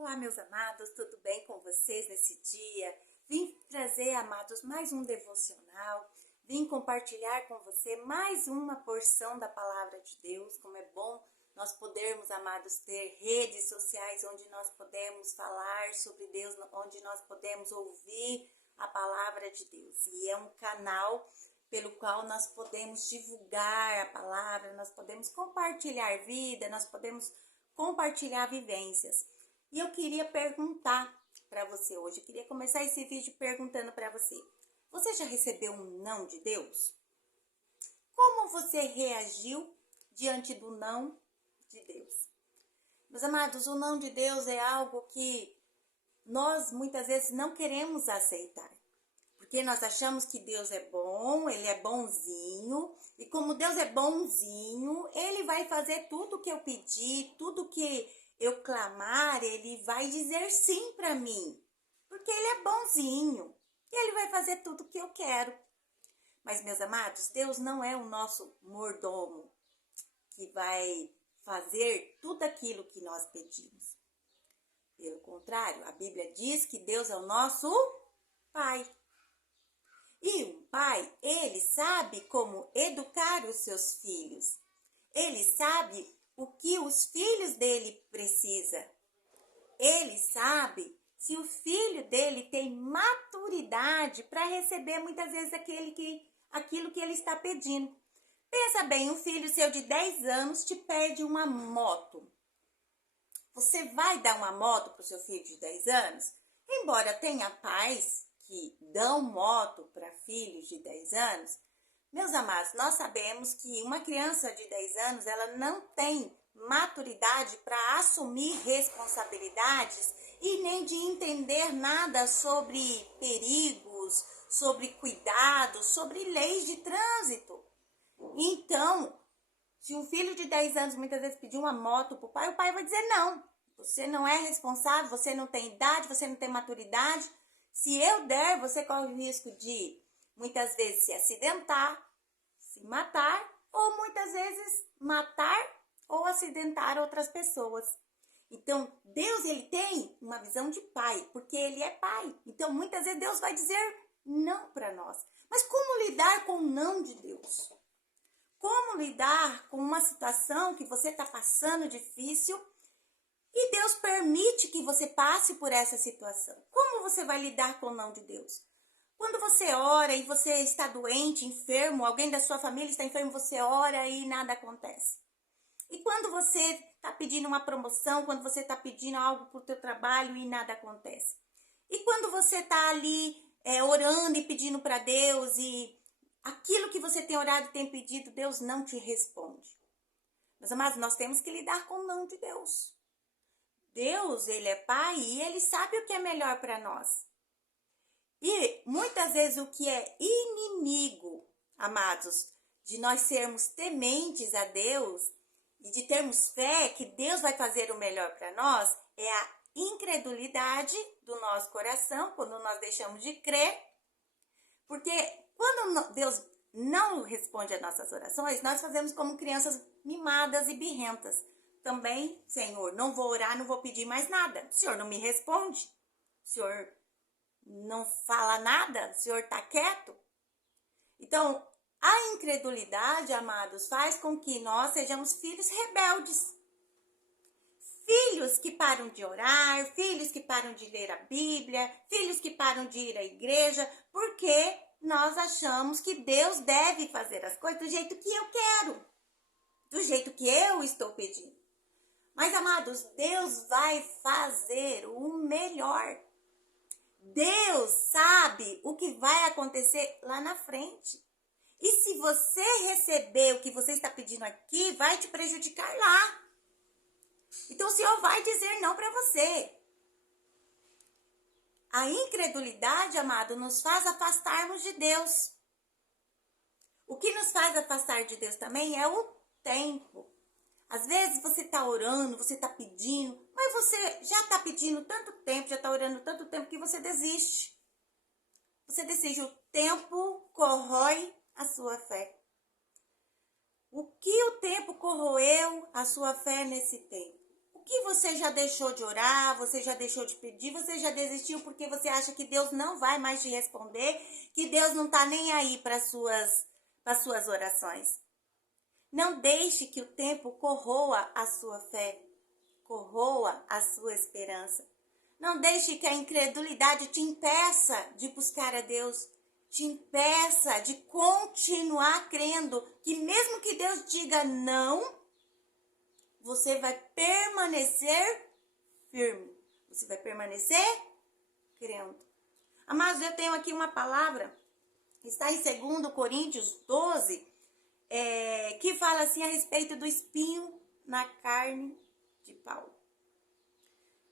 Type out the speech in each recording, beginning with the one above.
Olá, meus amados, tudo bem com vocês nesse dia? Vim trazer, amados, mais um devocional, vim compartilhar com você mais uma porção da palavra de Deus. Como é bom nós podermos, amados, ter redes sociais onde nós podemos falar sobre Deus, onde nós podemos ouvir a palavra de Deus. E é um canal pelo qual nós podemos divulgar a palavra, nós podemos compartilhar vida, nós podemos compartilhar vivências. E eu queria perguntar para você hoje, eu queria começar esse vídeo perguntando para você: você já recebeu um não de Deus? Como você reagiu diante do não de Deus? Meus amados, o não de Deus é algo que nós muitas vezes não queremos aceitar. Porque nós achamos que Deus é bom, Ele é bonzinho. E como Deus é bonzinho, Ele vai fazer tudo que eu pedir, tudo que eu clamar, Ele vai dizer sim para mim. Porque Ele é bonzinho. E Ele vai fazer tudo que eu quero. Mas, meus amados, Deus não é o nosso mordomo que vai fazer tudo aquilo que nós pedimos. Pelo contrário, a Bíblia diz que Deus é o nosso Pai. E um pai, ele sabe como educar os seus filhos. Ele sabe o que os filhos dele precisam. Ele sabe se o filho dele tem maturidade para receber muitas vezes aquilo que ele está pedindo. Pensa bem, um filho seu de 10 anos te pede uma moto. Você vai dar uma moto para o seu filho de 10 anos? Embora tenha pais que dão moto para filhos de 10 anos, meus amados, nós sabemos que uma criança de 10 anos, ela não tem maturidade para assumir responsabilidades e nem de entender nada sobre perigos, sobre cuidados, sobre leis de trânsito. Então, se um filho de 10 anos muitas vezes pedir uma moto para o pai vai dizer não. Você não é responsável, você não tem idade, você não tem maturidade. Se eu der, você corre o risco de, muitas vezes, se acidentar, se matar, ou muitas vezes matar ou acidentar outras pessoas. Então, Deus, ele tem uma visão de pai, porque ele é pai. Então, muitas vezes, Deus vai dizer não para nós. Mas como lidar com o não de Deus? Como lidar com uma situação que você está passando difícil e Deus permite que você passe por essa situação? Como você vai lidar com o não de Deus? Quando você ora e você está doente, enfermo, alguém da sua família está enfermo, você ora e nada acontece. E quando você está pedindo uma promoção, quando você está pedindo algo para o teu trabalho e nada acontece. E quando você está ali orando e pedindo para Deus e aquilo que você tem orado e tem pedido, Deus não te responde. Meus amados, nós temos que lidar com o não de Deus. Deus, ele é pai e ele sabe o que é melhor para nós. E muitas vezes o que é inimigo, amados, de nós sermos tementes a Deus e de termos fé que Deus vai fazer o melhor para nós, é a incredulidade do nosso coração, quando nós deixamos de crer. Porque quando Deus não responde às nossas orações, nós fazemos como crianças mimadas e birrentas. Também, Senhor, não vou orar, não vou pedir mais nada. O Senhor não me responde? O Senhor não fala nada? O Senhor está quieto? Então, a incredulidade, amados, faz com que nós sejamos filhos rebeldes. Filhos que param de orar, filhos que param de ler a Bíblia, filhos que param de ir à igreja, porque nós achamos que Deus deve fazer as coisas do jeito que eu quero, do jeito que eu estou pedindo. Mas, amados, Deus vai fazer o melhor. Deus sabe o que vai acontecer lá na frente. E se você receber o que você está pedindo aqui, vai te prejudicar lá. Então, o Senhor vai dizer não para você. A incredulidade, amado, nos faz afastarmos de Deus. O que nos faz afastar de Deus também é o tempo. Às vezes você está orando, você está pedindo, mas você já está pedindo tanto tempo, já está orando tanto tempo que você desiste. Você desiste. O tempo corrói a sua fé. O que o tempo corroeu a sua fé nesse tempo? O que você já deixou de orar, você já deixou de pedir, você já desistiu porque você acha que Deus não vai mais te responder, que Deus não está nem aí para suas orações. Não deixe que o tempo corroa a sua fé, corroa a sua esperança. Não deixe que a incredulidade te impeça de buscar a Deus, te impeça de continuar crendo que mesmo que Deus diga não, você vai permanecer firme. Você vai permanecer crendo. Amados, eu tenho aqui uma palavra, está em 2 Coríntios 12, que fala assim a respeito do espinho na carne de Paulo.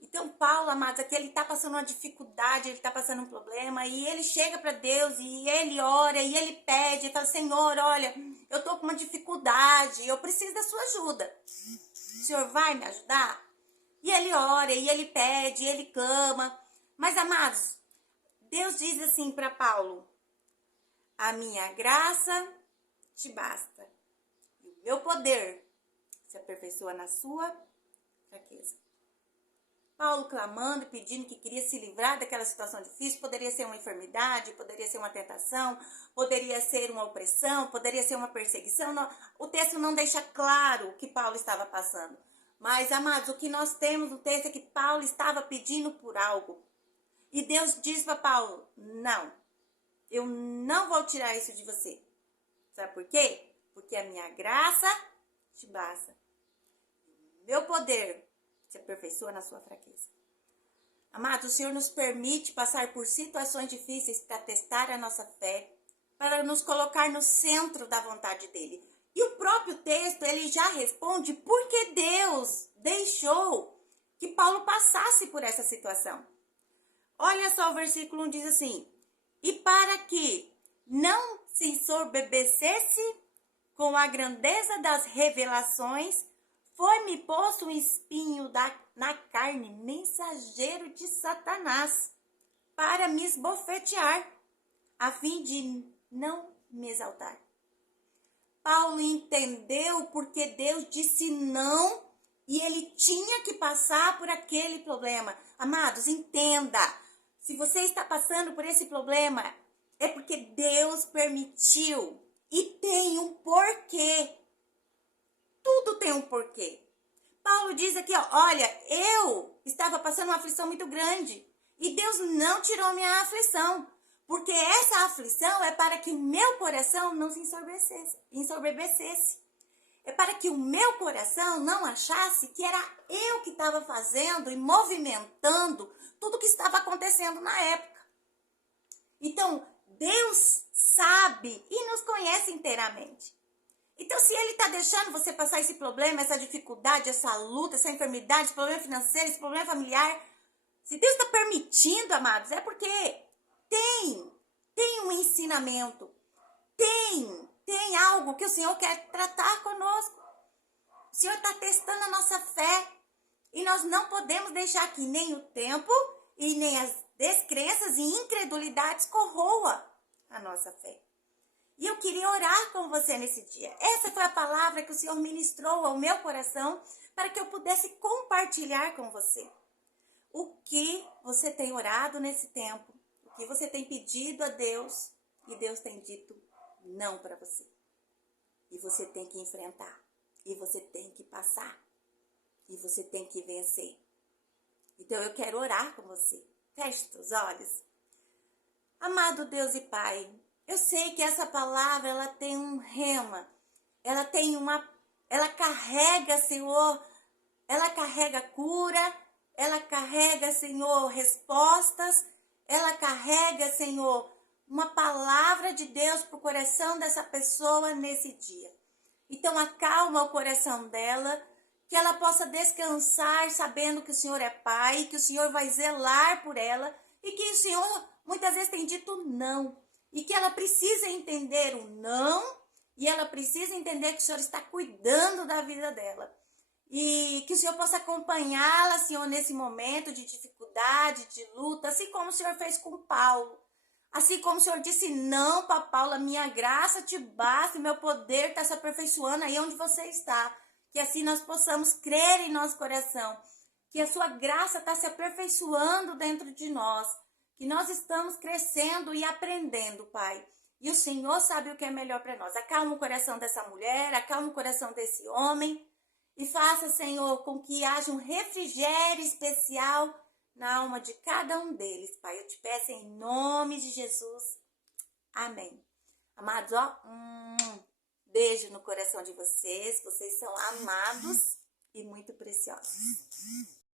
Então, Paulo, amados, aqui ele está passando uma dificuldade, ele está passando um problema, e ele chega para Deus, e ele ora, e ele pede, e fala, Senhor, olha, eu estou com uma dificuldade, eu preciso da sua ajuda. O Senhor vai me ajudar? E ele ora, e ele pede, e ele clama. Mas, amados, Deus diz assim para Paulo, a minha graça te basta, e o meu poder se aperfeiçoa na sua fraqueza. Paulo clamando, pedindo que queria se livrar daquela situação difícil, poderia ser uma enfermidade, poderia ser uma tentação, poderia ser uma opressão, poderia ser uma perseguição. Não, o texto não deixa claro o que Paulo estava passando. Mas, amados, o que nós temos no texto é que Paulo estava pedindo por algo. E Deus diz para Paulo, não, eu não vou tirar isso de você. Sabe por quê? Porque a minha graça te basta. Meu poder se aperfeiçoa na sua fraqueza. Amado, o Senhor nos permite passar por situações difíceis para testar a nossa fé, para nos colocar no centro da vontade dele. E o próprio texto, ele já responde por que Deus deixou que Paulo passasse por essa situação. Olha só, o versículo 1 diz assim, e para que não se ensoberbecesse com a grandeza das revelações, foi-me posto um espinho na carne, mensageiro de Satanás, para me esbofetear, a fim de não me exaltar. Paulo entendeu porque Deus disse não e ele tinha que passar por aquele problema. Amados, entenda, se você está passando por esse problema, é porque Deus permitiu e tem um porquê. Tudo tem um porquê. Paulo diz aqui, ó, olha, eu estava passando uma aflição muito grande e Deus não tirou minha aflição, porque essa aflição é para que o meu coração não se ensoberbecesse. É para que o meu coração não achasse que era eu que estava fazendo e movimentando tudo o que estava acontecendo na época. Então, Deus sabe e nos conhece inteiramente. Então, se ele está deixando você passar esse problema, essa dificuldade, essa luta, essa enfermidade, esse problema financeiro, esse problema familiar, se Deus está permitindo, amados, é porque tem um ensinamento, tem algo que o Senhor quer tratar conosco. O Senhor está testando a nossa fé e nós não podemos deixar que nem o tempo e nem as descrenças e incredulidades corroa a nossa fé. E eu queria orar com você nesse dia. Essa foi a palavra que o Senhor ministrou ao meu coração para que eu pudesse compartilhar com você. O que você tem orado nesse tempo, o que você tem pedido a Deus e Deus tem dito não para você. E você tem que enfrentar, e você tem que passar, e você tem que vencer. Então eu quero orar com você. Feche os olhos. Amado Deus e Pai, eu sei que essa palavra, ela tem um rema, ela carrega, Senhor, ela carrega cura, ela carrega, Senhor, respostas, ela carrega, Senhor, uma palavra de Deus para o coração dessa pessoa nesse dia. Então acalma o coração dela, que ela possa descansar sabendo que o Senhor é Pai, que o Senhor vai zelar por ela e que o Senhor muitas vezes tem dito não. E que ela precisa entender o não e ela precisa entender que o Senhor está cuidando da vida dela. E que o Senhor possa acompanhá-la, Senhor, nesse momento de dificuldade, de luta, assim como o Senhor fez com Paulo. Assim como o Senhor disse não para Paulo, a minha graça te basta e meu poder está se aperfeiçoando aí onde você está. que assim nós possamos crer em nosso coração, que a sua graça está se aperfeiçoando dentro de nós, que nós estamos crescendo e aprendendo, Pai. E o Senhor sabe o que é melhor para nós. Acalma o coração dessa mulher, acalma o coração desse homem e faça, Senhor, com que haja um refrigério especial na alma de cada um deles, Pai. Eu te peço em nome de Jesus. Amém. Amados, ó, beijo no coração de vocês. Vocês são amados e muito preciosos.